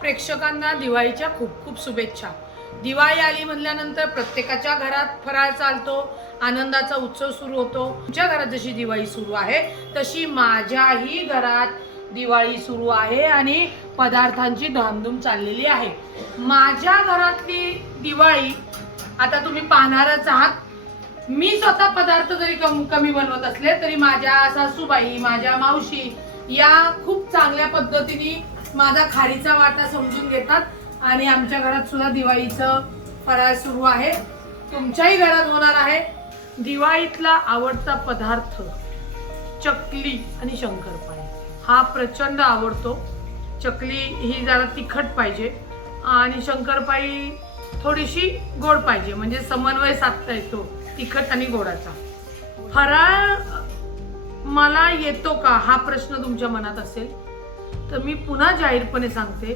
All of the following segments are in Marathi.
प्रेक्षकांना दिवाळीच्या खूप खूप शुभेच्छा. दिवाळी आली म्हटल्यानंतर प्रत्येकाच्या घरात फराळ चालतो आनंदाचा उत्सव सुरू होतो. तुमच्या घरात जशी दिवाळी सुरू आहे तशी माझ्याही घरात दिवाळी सुरू आहे आणि पदार्थांची धामधूम चाललेली आहे. माझ्या घरातली दिवाळी आता तुम्ही पाहणारच आहात. मी स्वतः पदार्थ जरी कम कमी बनवत असले तरी माझ्या सासूबाई माझ्या मावशी या खूप चांगल्या पद्धतीने माझा खारीचा वाटा समजून घेतात आणि आमच्या घरात सुद्धा दिवाळीचं फराळ सुरू आहे. तुमच्याही घरात होणार आहे. दिवाळीतला आवडता पदार्थ चकली आणि शंकरपाळी. हा प्रचंड आवडतो. चकली ही जरा तिखट पाहिजे आणि शंकरपाळी थोडीशी गोड पाहिजे म्हणजे समन्वय साधता येतो तिखट आणि गोडाचा. फराळ मला येतो का? हा प्रश्न तुमच्या मनात असेल. तर मी पुन्हा जाहीरपणे सांगते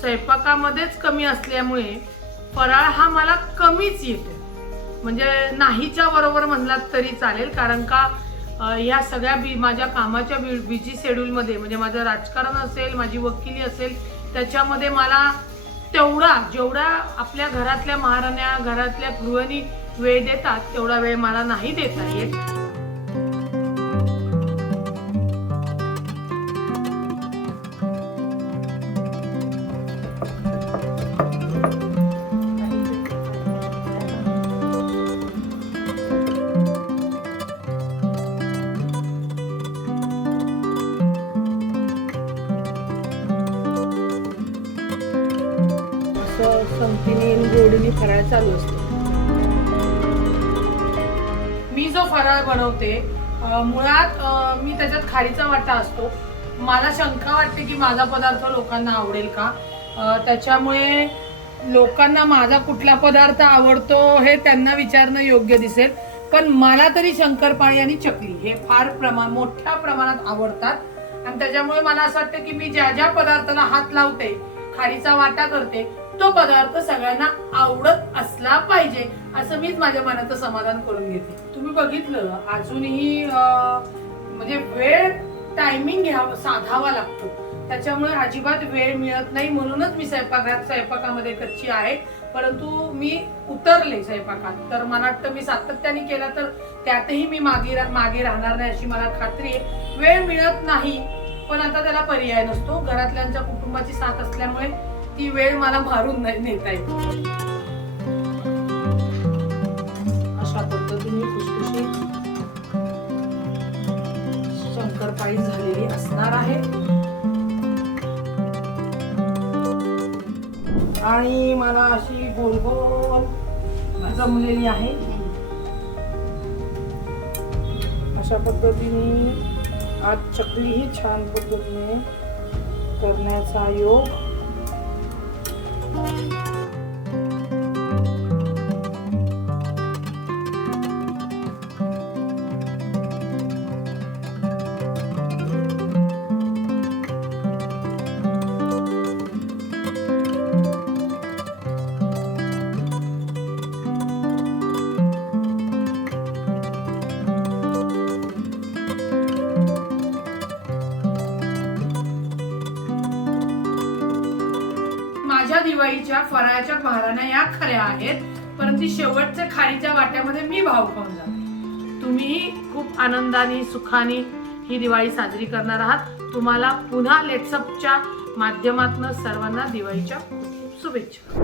स्वयंपाकामध्येच कमी असल्यामुळे फराळ हा मला कमीच येतो. म्हणजे नाहीच्या बरोबर म्हणलात तरी चालेल कारण का ह्या या सगळ्या बी माझ्या कामाच्या बी बिझी शेड्यूलमध्ये म्हणजे माझं राजकारण असेल माझी वकिली असेल त्याच्यामध्ये मला तेवढा जेवढा आपल्या घरातल्या महाराण्या घरातल्या गृहिणी वेळ देतात तेवढा वेळ मला नाही देता येत. असं संगतीने गोडीने फराळ चालू असतो. मी जो फराळ बनवते मुळात मी त्याच्यात खारीचा वाटा असतो. मला शंका वाटते की माझा पदार्थ लोकांना आवडेल का? त्याच्यामुळे लोकांना माझा कुठला पदार्थ आवडतो हे त्यांना विचारणं योग्य दिसेल. पण मला तरी शंकरपाळी आणि चकली हे फार प्रमाण मोठ्या प्रमाणात आवडतात. आणि त्याच्यामुळे मला असं वाटतं की मी ज्या ज्या पदार्थाला हात लावते खारीचा वाटा करते तो पदार्थ सगळ्यांना आवडत असला पाहिजे असं मीच माझ्या मनाचं समाधान करून घेते. तुम्ही बघितलं अजूनही म्हणजे वेळ टायमिंग घ्यावा साधावा लागतो. त्याच्यामुळे अजिबात वेळ मिळत नाही म्हणूनच मी स्वयंपाकघरात स्वयंपाकामध्ये कच्ची आहे. परंतु मी उतरले स्वयंपाकात. तर मला वाटतं मी सातत्याने केला तर त्यातही मी मागे मागे राहणार नाही अशी मला खात्री आहे. वेळ मिळत नाही पण आता त्याला पर्याय नसतो. घरातल्यांच्या कुटुंबाची साथ असल्यामुळे ती वेळ मला मारून नाही नेता येईल. अशा पद्धतीने खुसखुशीत शंकरपाळी झालेली असणार आहे. आणि मला अशी गोल गोल जमलेली आहे. अशा पद्धतीने आज चकली ही छान पद्धतीने करण्याचा योग Música माझ्या दिवाळीच्या फराळाच्या महाराण्या या खऱ्या आहेत. परंतु शेवटच्या खारीच्या वाट्यामध्ये मी भाव खाऊन जाते. तुम्ही खूप आनंदाने सुखाने ही दिवाळी साजरी करणार आहात. तुम्हाला पुन्हा लेट्सअपच्या माध्यमातून सर्वांना दिवाळीच्या खूप शुभेच्छा.